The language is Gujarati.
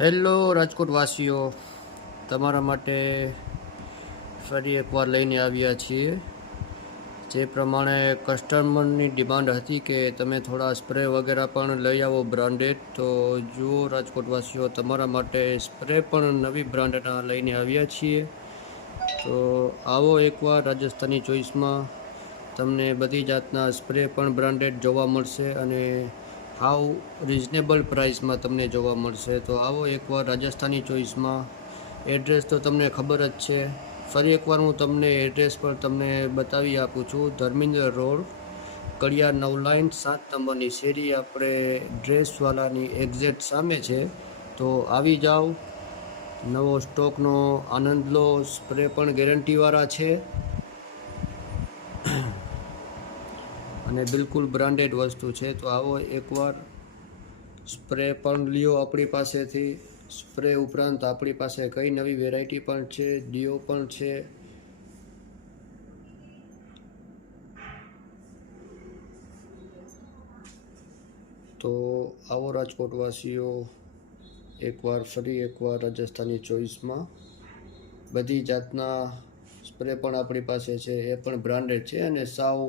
હેલો રાજકોટ વાસીઓ, તમારા માટે ફરી એકવાર લઈને આવ્યા છીએ. જે પ્રમાણે કસ્ટમરની ડિમાન્ડ હતી કે તમે થોડા સ્પ્રે વગેરે પણ લઈ આવો બ્રાન્ડેડ, તો જુઓ રાજકોટ વાસીઓ, તમારા માટે સ્પ્રે પણ નવી બ્રાન્ડના લઈને આવ્યા છીએ. તો આવો એકવાર રાજસ્થાની ચોઈસમાં. તમને બધી જાતના સ્પ્રે પણ બ્રાન્ડેડ જોવા મળશે અને હાવ રિઝનેબલ પ્રાઇસમાં તમને જોવા મળશે. તો આવો એકવાર રાજસ્થાની ચોઈસમાં. એડ્રેસ તો તમને ખબર જ છે. ફરી એકવાર હું તમને એડ્રેસ પર તમને બતાવી આપું છું. ધર્મેન્દ્ર રોડ, કડિયા 9 લાઇન 7 નંબરની શેરી, આપણે ડ્રેસવાલાની એક્ઝેક્ટ સામે છે. તો આવી જાઓ, નવો સ્ટોકનો આનંદ લો. સ્પ્રે પણ ગેરંટીવાળા છે અને બિલકુલ બ્રાન્ડેડ વસ્તુ છે. તો આવો એકવાર સ્પ્રે પણ લ્યો આપણી પાસેથી. સ્પ્રે ઉપરાંત આપણી પાસે કઈ નવી વેરાયટી પણ છે, ડીઓ પણ છે. તો આવો રાજકોટવાસીઓ, ફરી એકવાર રાજસ્થાની ચોઈસમાં. બધી જાતના સ્પ્રે પણ આપણી પાસે છે, એ પણ બ્રાન્ડેડ છે અને સાવ